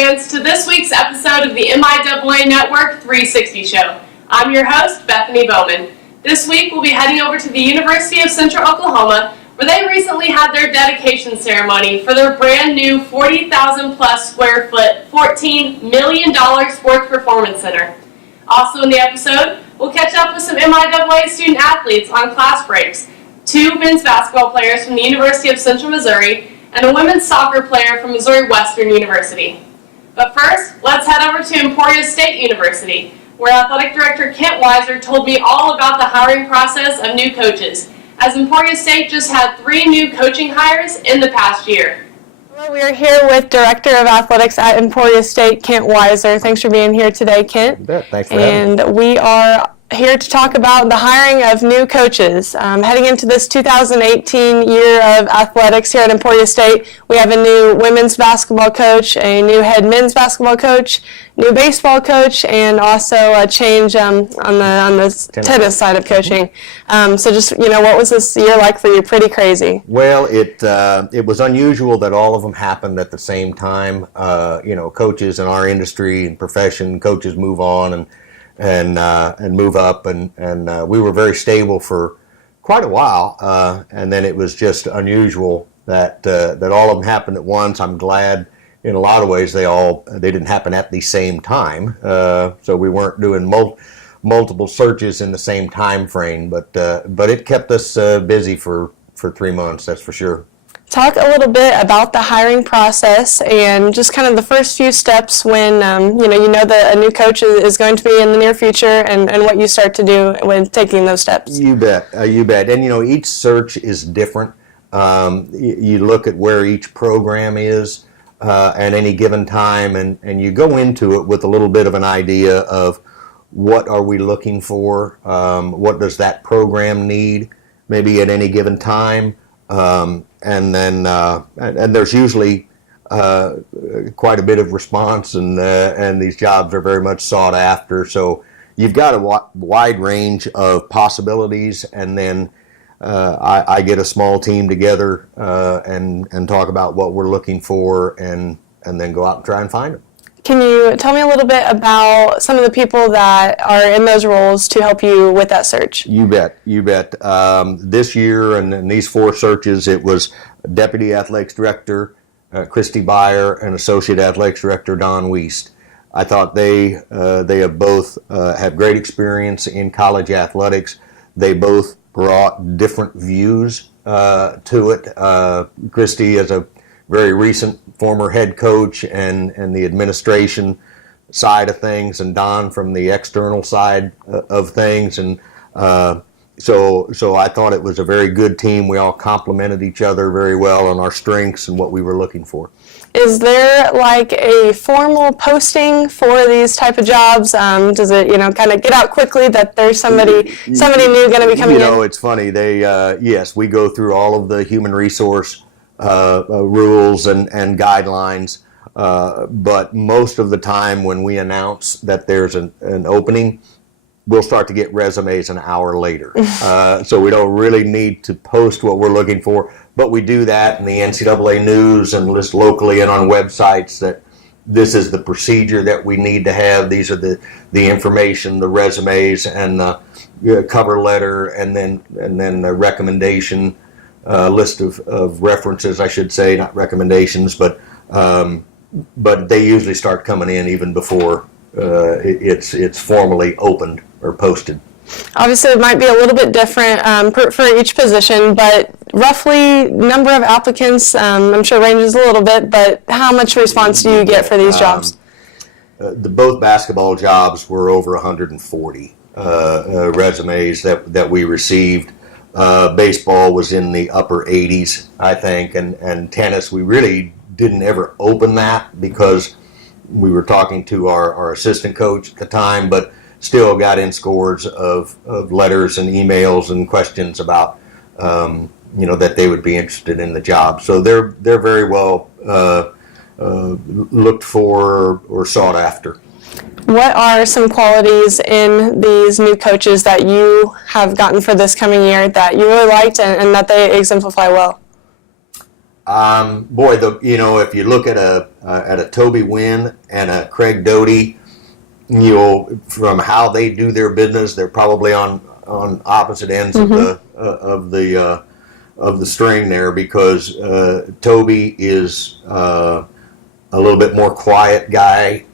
fans, to this week's episode of the MIAA Network 360 Show. I'm your host, Bethany Bowman. This week, we'll be heading over to the University of Central Oklahoma, where they recently had their dedication ceremony for their brand new 40,000 plus square foot, $14 million sports performance center. Also in the episode, we'll catch up with some MIAA student athletes on class breaks, 2 men's basketball players from the University of Central Missouri, and a women's soccer player from Missouri Western University. But first, let's head over to Emporia State University, where Athletic Director Kent Weiser told me all about the hiring process of new coaches, as Emporia State just had 3 new coaching hires in the past year. Well, we are here with Director of Athletics at Emporia State, Kent Weiser. Thanks for being here today, Kent. You bet. Thanks for having me. And we are here to talk about the hiring of new coaches. Heading into this 2018 year of athletics here at Emporia State, we have a new women's basketball coach, a new head men's basketball coach, new baseball coach, and also a change on the tennis side of coaching. So just, what was this year like for you? Pretty crazy. Well, it was unusual that all of them happened at the same time. Coaches in our industry and profession, coaches move on and move up, and we were very stable for quite a while, and then it was just unusual that all of them happened at once. I'm glad in a lot of ways they didn't happen at the same time, so we weren't doing multiple searches in the same time frame, but it kept us busy for 3 months, that's for sure. Talk a little bit about the hiring process and just kind of the first few steps when that a new coach is going to be in the near future, and what you start to do when taking those steps. You bet. And each search is different. You look at where each program is at any given time, and you go into it with a little bit of an idea of what are we looking for, what does that program need maybe at any given time. And then there's usually quite a bit of response, and these jobs are very much sought after. So you've got a wide range of possibilities, and then I get a small team together and talk about what we're looking for, and then go out and try and find them. Can you tell me a little bit about some of the people that are in those roles to help you with that search? You bet. This year and these 4 searches, it was Deputy Athletics Director Christy Byer and Associate Athletics Director Don Wiest. I thought they have both have great experience in college athletics. They both brought different views to it. Christy is a very recent former head coach and the administration side of things, and Don from the external side of things, and so I thought it was a very good team. We all complemented each other very well on our strengths and what we were looking for. Is there like a formal posting for these type of jobs? Does it kind of get out quickly that there's somebody new going to be coming in? It's funny. They yes, we go through all of the human resource rules and guidelines, but most of the time when we announce that there's an opening, we'll start to get resumes an hour later. So we don't really need to post what we're looking for, but we do that in the NCAA news and list locally and on websites that this is the procedure that we need to have. These are the information, the resumes, and the cover letter, and then the recommendation. List of references, I should say, not recommendations, but they usually start coming in even before it's formally opened or posted. Obviously, it might be a little bit different for each position, but roughly number of applicants, I'm sure ranges a little bit, but how much response do you get for these jobs? Both basketball jobs were over 140 resumes that we received. Baseball was in the upper 80s, I think, and tennis, we really didn't ever open that because we were talking to our assistant coach at the time, but still got in scores of letters and emails and questions about that they would be interested in the job. So they're very well looked for or sought after. What are some qualities in these new coaches that you have gotten for this coming year that you really liked and that they exemplify well? If you look at at a Toby Wynn and a Craig Doty, from how they do their business, they're probably on opposite ends of the string there, because Toby is a little bit more quiet guy,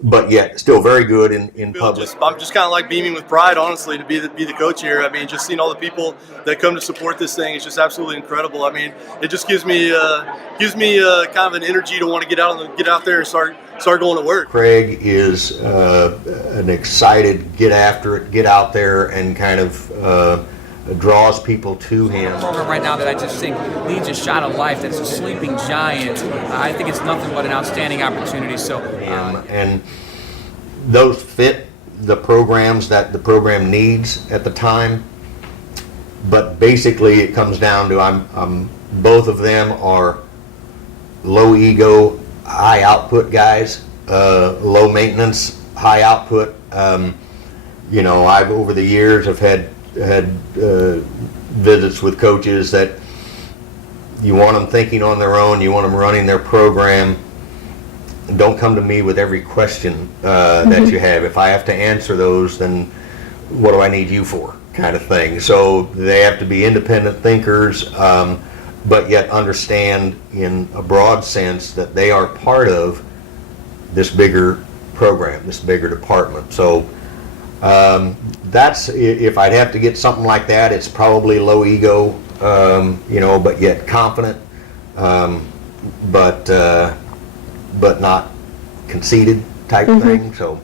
but yet still very good in public. I'm just kind of like beaming with pride, honestly, to be the coach here. I mean, just seeing all the people that come to support this thing is just absolutely incredible. I mean, it just gives me kind of an energy to want to get out there and start going to work. Craig is an excited, get after it, get out there, and kind of draws people to him. Right now that I just think leads a shot of life, that's a sleeping giant. I think it's nothing but an outstanding opportunity. So and those fit the programs that the program needs at the time. But basically, it comes down to both of them are low ego, high output guys, low maintenance, high output. I've over the years have had visits with coaches that you want them thinking on their own, you want them running their program. Don't come to me with every question that you have. If I have to answer those, then what do I need you for, kind of thing. So they have to be independent thinkers, but yet understand in a broad sense that they are part of this bigger program, this bigger department. So that's, if I'd have to get something like that, it's probably low ego, but yet confident, but not conceited type thing. So.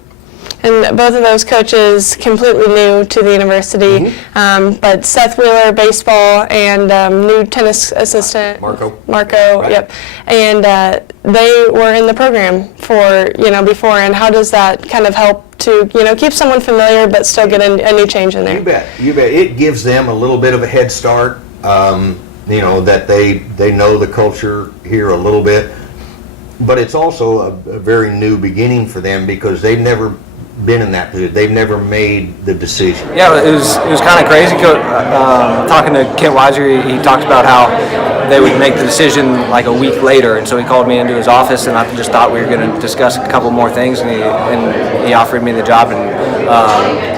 And both of those coaches completely new to the university, but Seth Wheeler, baseball, and new tennis assistant Marco, right. Yep, and they were in the program for before. And how does that kind of help to keep someone familiar but still get a new change in there? You bet. It gives them a little bit of a head start. That they know the culture here a little bit, but it's also a very new beginning for them because they've never been in that position. They've never made the decision. Yeah, it was kind of crazy. Talking to Kent Weiser, he talked about how they would make the decision like a week later, and so he called me into his office, and I just thought we were going to discuss a couple more things, and he offered me the job, and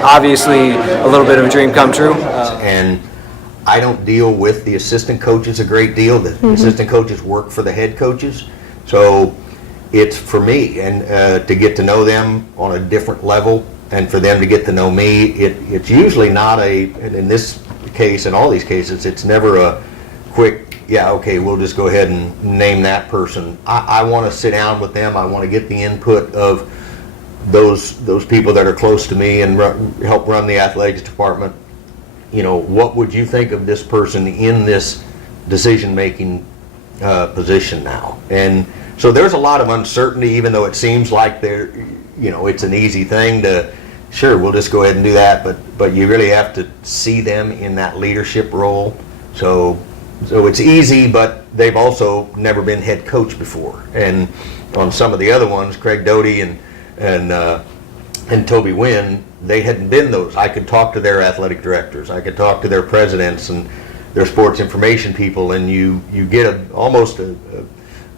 obviously a little bit of a dream come true. And I don't deal with the assistant coaches a great deal. The assistant coaches work for the head coaches, so it's for me and to get to know them on a different level, and for them to get to know me. It's usually not in this case, in all these cases, it's never a quick, yeah, okay, we'll just go ahead and name that person. I want to sit down with them. I want to get the input of those people that are close to me and help run the athletics department. What would you think of this person in this decision-making position now? And so there's a lot of uncertainty, even though it seems like it's an easy thing to, sure, we'll just go ahead and do that, but you really have to see them in that leadership role. So it's easy, but they've also never been head coach before. And on some of the other ones, Craig Doty and Toby Wynn, they hadn't been those. I could talk to their athletic directors. I could talk to their presidents and their sports information people, and you get almost a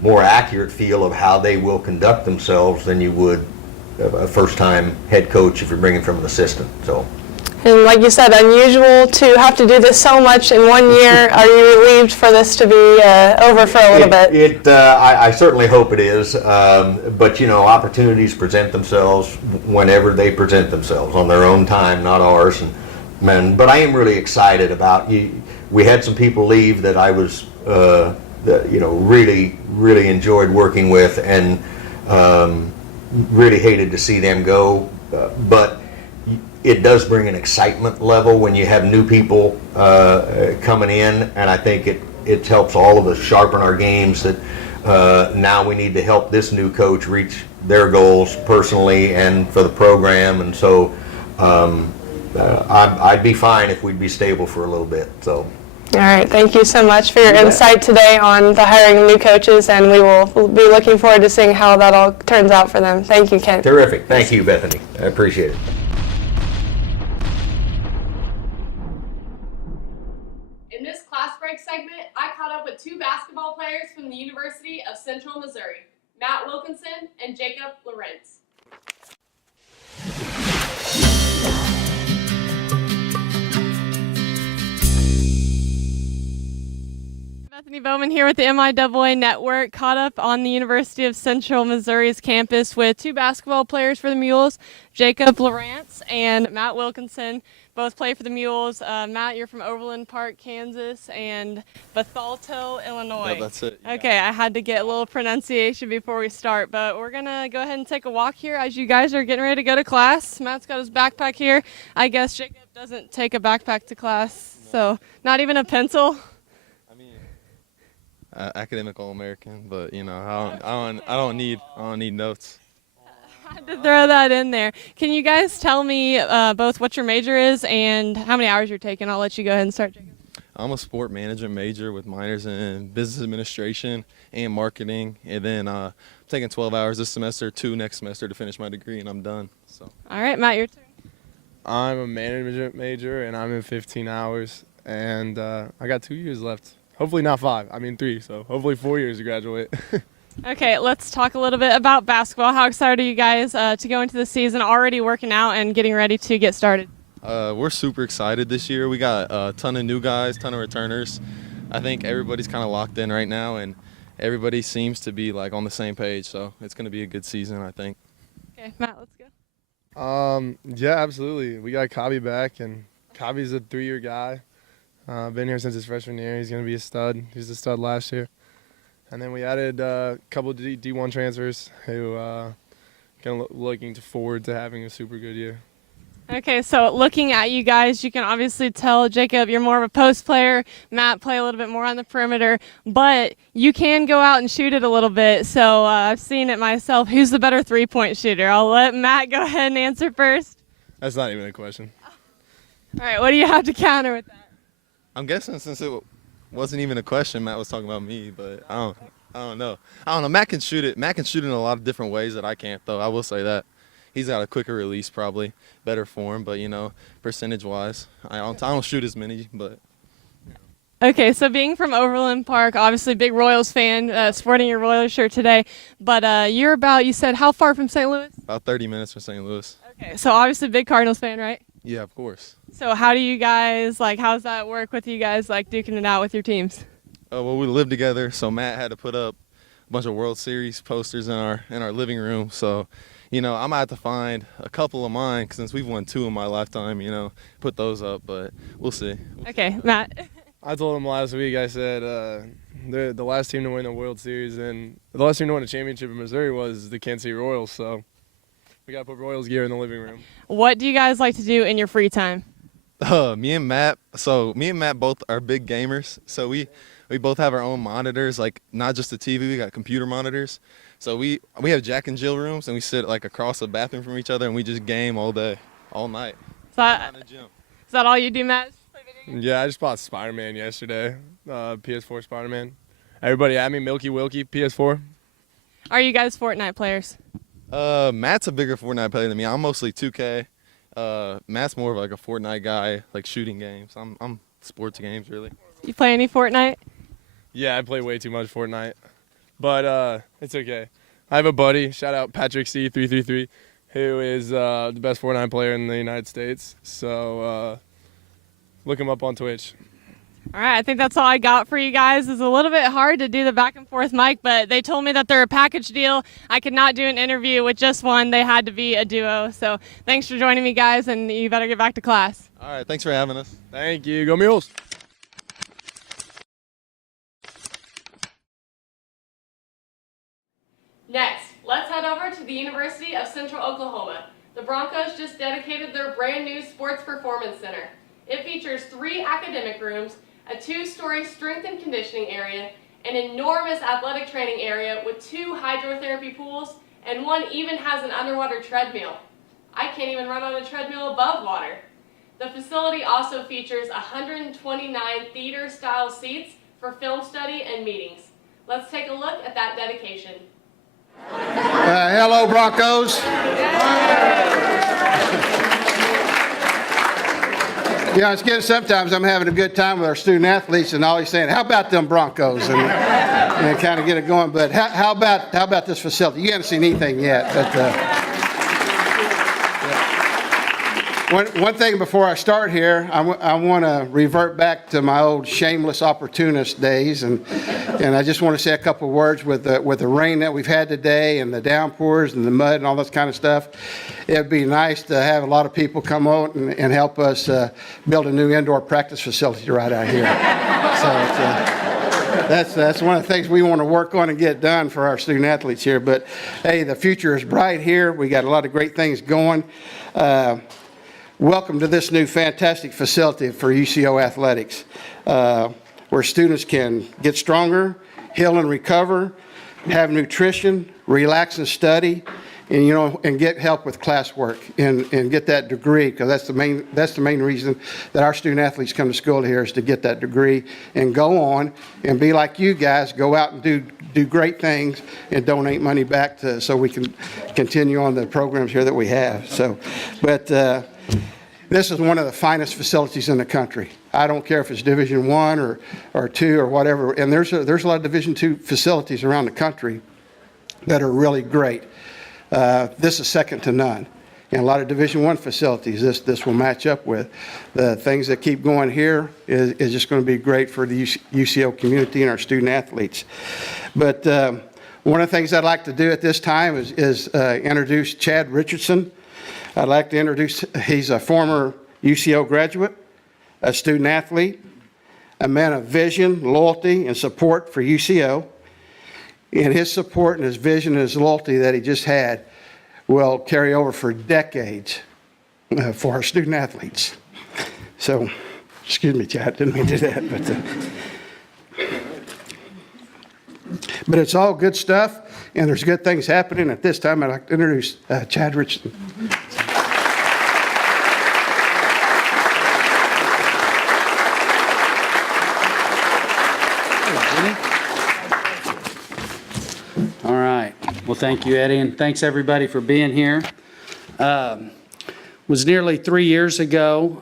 more accurate feel of how they will conduct themselves than you would a first-time head coach if you're bringing from an assistant. So. And like you said, unusual to have to do this so much in 1 year. Are you relieved for this to be over for a little bit? I certainly hope it is. But opportunities present themselves whenever they present themselves on their own time, not ours. But I am really excited about you. We had some people leave that I was, really enjoyed working with, and really hated to see them go. But it does bring an excitement level when you have new people coming in, and I think it helps all of us sharpen our games that now we need to help this new coach reach their goals personally and for the program. And so I'd be fine if we'd be stable for a little bit. So. All right, thank you so much for your insight today on the hiring of new coaches, and we will be looking forward to seeing how that all turns out for them. Thank you, Kent. Terrific. Thank you, Bethany. I appreciate it. In this class break segment, I caught up with with two basketball players from the University of Central Missouri, Matt Wilkinson and Jakob Lowrance. Bethany Bowman here with the MIAA Network, caught up on the University of Central Missouri's campus with two basketball players for the Mules, Jakob Lowrance and Matt Wilkinson. Both play for the Mules. Matt, you're from Overland Park, Kansas, and Bethalto, Illinois. Yeah, that's it. Okay, I had to get a little pronunciation before we start, but we're going to go ahead and take a walk here as you guys are getting ready to go to class. Matt's got his backpack here. I guess Jakob doesn't take a backpack to class, so not even a pencil. Academic All-American, but you know, I don't need notes. I had to throw that in there. Can you guys tell me both what your major is and how many hours you're taking? I'll let you go ahead and start, Jakob. I'm a sport management major with minors in business administration and marketing, and then I'm taking 12 hours this semester, 2 next semester to finish my degree, and I'm done. So. All right, Matt, your turn. I'm a management major, and I'm in 15 hours, and I got 2 years left. Hopefully not 5. I mean 3, so hopefully 4 years to graduate. Okay, let's talk a little bit about basketball. How excited are you guys to go into the season, already working out and getting ready to get started? We're super excited this year. We got a ton of new guys, ton of returners. I think everybody's kind of locked in right now, and everybody seems to be like on the same page, so it's going to be a good season, I think. Okay, Matt, let's go. Yeah, absolutely. We got Cobby back, and Cobby's a 3-year guy. Been here since his freshman year. He's going to be a stud. He was a stud last year. And then we added a couple of D1 transfers who kind of looking forward to having a super good year. Okay, so looking at you guys, you can obviously tell, Jakob, you're more of a post player. Matt, play a little bit more on the perimeter. But you can go out and shoot it a little bit. So I've seen it myself. Who's the better three-point shooter? I'll let Matt go ahead and answer first. That's not even a question. All right, what do you have to counter with that? I'm guessing since it wasn't even a question, Matt was talking about me, but I don't know. Matt can shoot it. Matt can shoot it in a lot of different ways that I can't, though. I will say that. He's got a quicker release, probably better form, but you know, percentage-wise, I don't shoot as many, but. Okay, so being from Overland Park, obviously big Royals fan, sporting your Royals shirt today, but you're about, you said, how far from St. Louis? About 30 minutes from St. Louis. Okay, so obviously big Cardinals fan, right? Yeah, of course. So how do you guys, how's that work with you guys, duking it out with your teams? Well, we live together, so Matt had to put up a bunch of World Series posters in our living room. So, you know, I'm going to have to find a couple of mine since we've won 2 in my lifetime, you know, put those up, but we'll see. Okay, Matt. I told him last week, I said the last team to win a World Series and the last team to win a championship in Missouri was the Kansas City Royals, so we got to put Royals gear in the living room. What do you guys like to do in your free time? Me and Matt both are big gamers, so we both have our own monitors, like not just the TV, we got computer monitors. So we have Jack and Jill rooms, and we sit across the bathroom from each other, and we just game all day, all night. Is that all you do, Matt? Yeah, I just bought Spider-Man yesterday, PS4 Spider-Man. Everybody at me, Milky Wilkie, PS4. Are you guys Fortnite players? Matt's a bigger Fortnite player than me. I'm mostly 2K. Matt's more of a Fortnite guy, shooting games. I'm sports games, really. You play any Fortnite? Yeah, I play way too much Fortnite, but it's okay. I have a buddy, shout out Patrick C333, who is the best Fortnite player in the United States. So look him up on Twitch. All right, I think that's all I got for you guys. It's a little bit hard to do the back and forth mic, but they told me that they're a package deal. I could not do an interview with just one. They had to be a duo. So thanks for joining me, guys, and you better get back to class. All right, thanks for having us. Thank you. Go Mules. Next, let's head over to the University of Central Oklahoma. The Broncos just dedicated their brand new Sports Performance Center. It features 3 academic rooms, a 2-story strength and conditioning area, an enormous athletic training area with 2 hydrotherapy pools, and one even has an underwater treadmill. I can't even run on a treadmill above water. The facility also features 129 theater-style seats for film study and meetings. Let's take a look at that dedication. Hello, Broncos. Yeah, it's good. Sometimes I'm having a good time with our student athletes and always saying, how about them Broncos? And kind of get it going. But how about this facility? You haven't seen anything yet. But one thing before I start here, I want to revert back to my old shameless opportunist days. And I just want to say a couple of words with the rain that we've had today and the downpours and the mud and all this kind of stuff. It'd be nice to have a lot of people come out and help us build a new indoor practice facility right out here. So that's one of the things we want to work on and get done for our student athletes here. But hey, the future is bright here. We got a lot of great things going. Welcome to this new fantastic facility for UCO athletics, where students can get stronger, heal and recover, have nutrition, relax and study, and get help with classwork and get that degree, because that's the main reason that our student athletes come to school here, is to get that degree and go on and be like you guys, go out and do great things and donate money back so we can continue on the programs here that we have. This is one of the finest facilities in the country. I don't care if it's Division I or II or whatever, and there's a lot of Division II facilities around the country that are really great. This is second to none. And a lot of Division I facilities this will match up with. The things that keep going here is just going to be great for the UCO community and our student athletes. But one of the things I'd like to do at this time is introduce Chad Richardson. I'd like to introduce, he's a former UCO graduate, a student athlete, a man of vision, loyalty, and support for UCO. And his support and his vision and his loyalty that he just had will carry over for decades for our student athletes. So, excuse me, Chad, didn't mean to do that. But it's all good stuff, and there's good things happening. At this time, I'd like to introduce Chad Richardson. All right. Well, thank you, Eddie, and thanks everybody for being here. It was nearly 3 years ago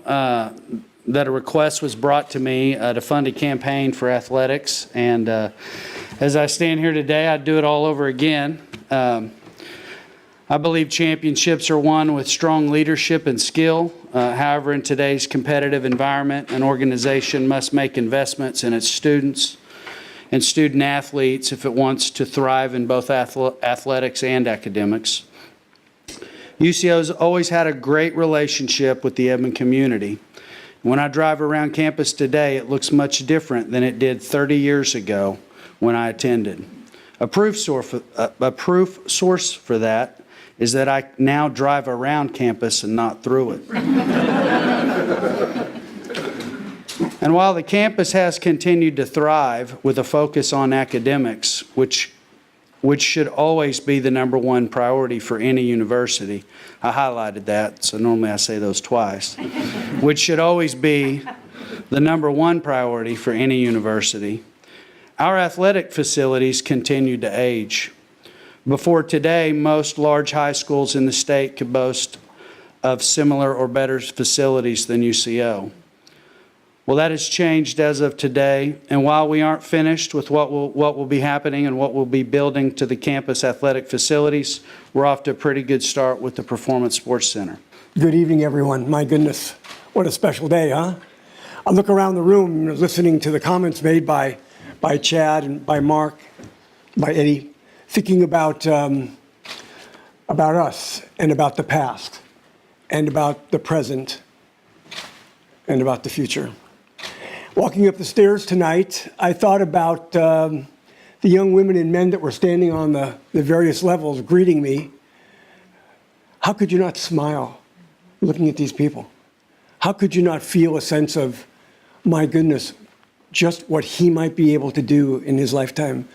that a request was brought to me to fund a campaign for athletics, and as I stand here today, I'd do it all over again. I believe championships are won with strong leadership and skill. However, in today's competitive environment, an organization must make investments in its students and student athletes if it wants to thrive in both athletics and academics. UCO has always had a great relationship with the Edmond community. When I drive around campus today, it looks much different than it did 30 years ago when I attended. A proof source for that is that I now drive around campus and not through it. And while the campus has continued to thrive with a focus on academics, which should always be the #1 priority for any university, I highlighted that, so normally I say those twice, which should always be the #1 priority for any university, our athletic facilities continue to age. Before today, most large high schools in the state could boast of similar or better facilities than UCO. Well, that has changed as of today, and while we aren't finished with what will be happening and what we'll be building to the campus athletic facilities, we're off to a pretty good start with the Performance Sports Center. Good evening, everyone. My goodness, what a special day, huh? I look around the room listening to the comments made by Chad and by Mark, by Eddie, thinking about us and about the past and about the present and about the future. Walking up the stairs tonight, I thought about the young women and men that were standing on the various levels greeting me. How could you not smile looking at these people? How could you not feel a sense of, my goodness, just what he might be able to do in his lifetime,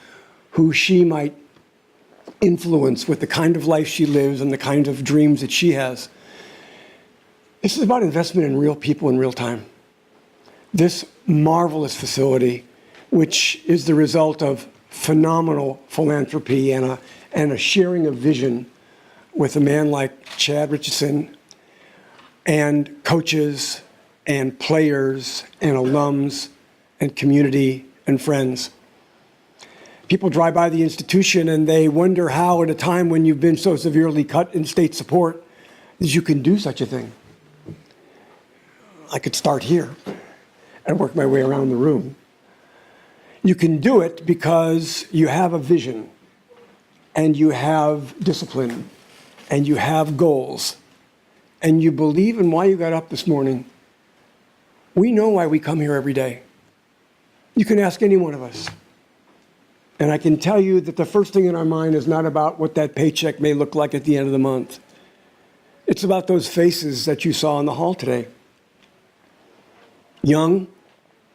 who she might influence with the kind of life she lives and the kind of dreams that she has. This is about investment in real people in real time. This marvelous facility, which is the result of phenomenal philanthropy and a sharing of vision with a man like Chad Richardson and coaches and players and alums and community and friends. People drive by the institution and they wonder how, at a time when you've been so severely cut in state support, that you can do such a thing. I could start here and work my way around the room. You can do it because you have a vision, and you have discipline, and you have goals, and you believe in why you got up this morning. We know why we come here every day. You can ask any one of us. And I can tell you that the first thing in our mind is not about what that paycheck may look like at the end of the month. It's about those faces that you saw in the hall today. Young,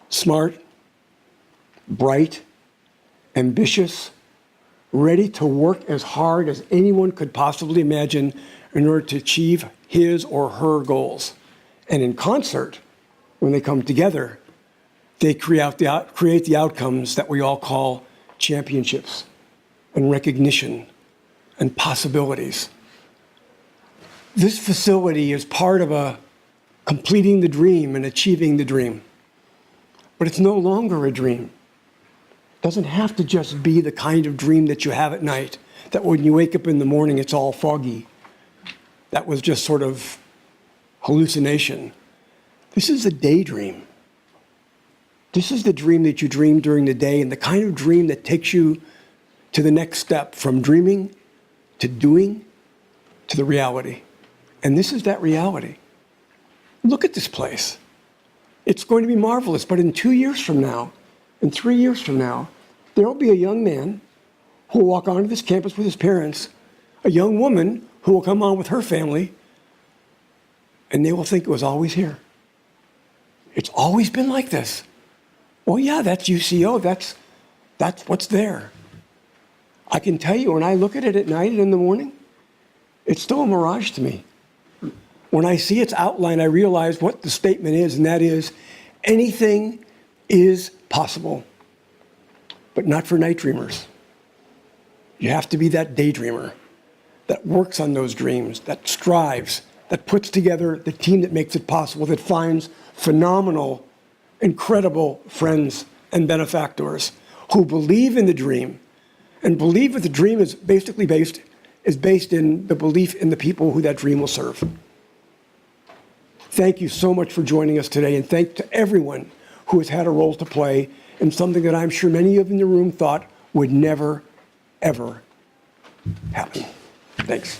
smart, bright, ambitious, ready to work as hard as anyone could possibly imagine in order to achieve his or her goals. And in concert, when they come together, they create the outcomes that we all call championships and recognition and possibilities. This facility is part of completing the dream and achieving the dream. But it's no longer a dream. It doesn't have to just be the kind of dream that you have at night, that when you wake up in the morning, it's all foggy. That was just sort of hallucination. This is a daydream. This is the dream that you dream during the day, and the kind of dream that takes you to the next step, from dreaming to doing to the reality. And this is that reality. Look at this place. It's going to be marvelous, but in 2 years from now, in 3 years from now, there will be a young man who will walk onto this campus with his parents, a young woman who will come on with her family, and they will think it was always here. It's always been like this. Well, yeah, that's UCO. That's what's there. I can tell you, when I look at it at night and in the morning, it's still a mirage to me. When I see its outline, I realize what the statement is, and that is, anything is possible, but not for night dreamers. You have to be that daydreamer that works on those dreams, that strives, that puts together the team that makes it possible, that finds phenomenal, incredible friends and benefactors who believe in the dream, and believe that the dream is basically based in the belief in the people who that dream will serve. Thank you so much for joining us today, and thank to everyone who has had a role to play in something that I'm sure many of you in the room thought would never, ever happen. Thanks.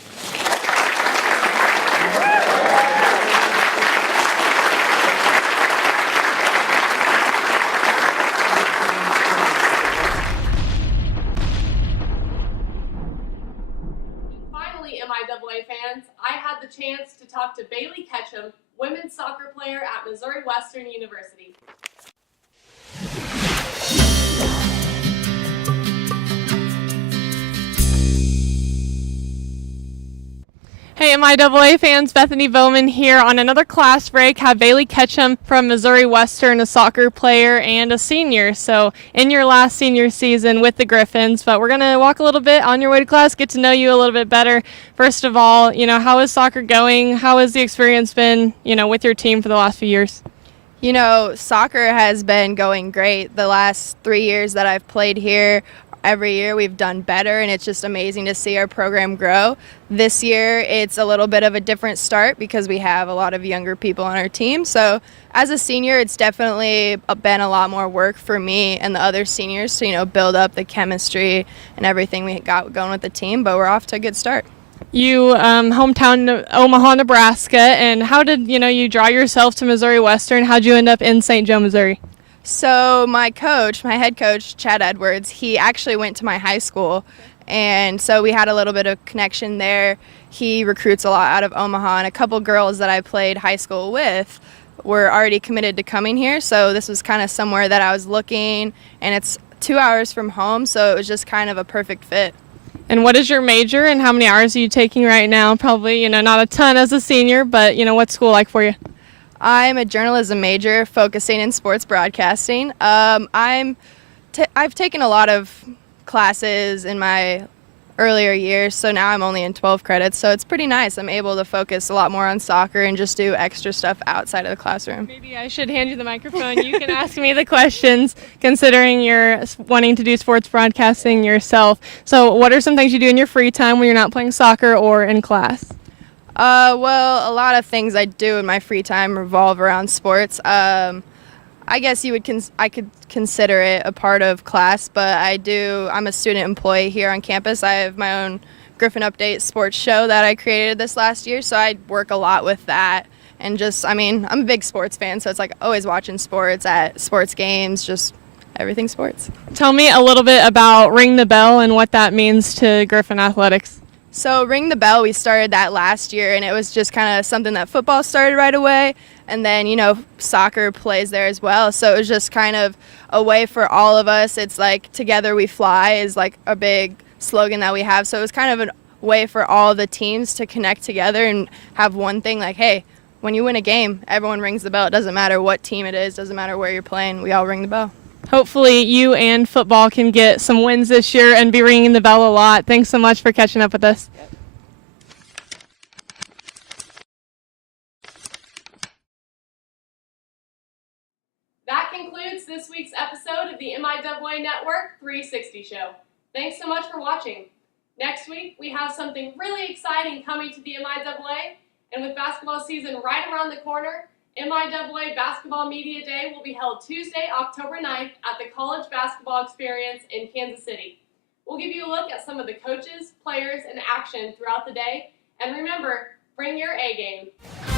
Finally, MIAA fans, I had the chance to talk to Bailey Ketcham, women's soccer player at Missouri Western University. Hey MIAA fans, Bethany Bowman here on another class break. Have Bailey Ketcham from Missouri Western, a soccer player and a senior. So in your last senior season with the Griffins, but we're going to walk a little bit on your way to class, get to know you a little bit better. First of all, how is soccer going? How has the experience been, with your team for the last few years? Soccer has been going great. The last 3 years that I've played here, every year we've done better, and it's just amazing to see our program grow. This year it's a little bit of a different start because we have a lot of younger people on our team. So as a senior, it's definitely been a lot more work for me and the other seniors to, build up the chemistry and everything we got going with the team, but we're off to a good start. You hometown Omaha, Nebraska, and how did you draw yourself to Missouri Western? How'd you end up in St. Joe, Missouri? So my head coach, Chad Edwards, he actually went to my high school, and so we had a little bit of connection there. He recruits a lot out of Omaha, and a couple girls that I played high school with were already committed to coming here, so this was kind of somewhere that I was looking, and it's 2 hours from home, so it was just kind of a perfect fit. And what is your major, and how many hours are you taking right now? Probably, not a ton as a senior, but, what's school like for you? I'm a journalism major focusing in sports broadcasting. I've taken a lot of classes in my earlier years, so now I'm only in 12 credits, so it's pretty nice. I'm able to focus a lot more on soccer and just do extra stuff outside of the classroom. Maybe I should hand you the microphone. You can ask me the questions, considering you're wanting to do sports broadcasting yourself. So what are some things you do in your free time when you're not playing soccer or in class? Well, a lot of things I do in my free time revolve around sports. I guess I could consider it a part of class, but I'm a student employee here on campus. I have my own Griffin Update sports show that I created this last year, so I work a lot with that. And I'm a big sports fan, so it's like always watching sports at sports games, just everything sports. Tell me a little bit about Ring the Bell and what that means to Griffin Athletics. So Ring the Bell, we started that last year, and it was just kind of something that football started right away. And then, soccer plays there as well. So it was just kind of a way for all of us. It's like Together We Fly is like a big slogan that we have. So it was kind of a way for all the teams to connect together and have one thing like, hey, when you win a game, everyone rings the bell. It doesn't matter what team it is, doesn't matter where you're playing, we all ring the bell. Hopefully you and football can get some wins this year and be ringing the bell a lot. Thanks so much for catching up with us. That concludes this week's episode of the MIAA Network 360 show. Thanks so much for watching. Next week, we have something really exciting coming to the MIAA, and with basketball season right around the corner, MIAA Basketball Media Day will be held Tuesday, October 9th at the College Basketball Experience in Kansas City. We'll give you a look at some of the coaches, players, and action throughout the day, and remember, bring your A game.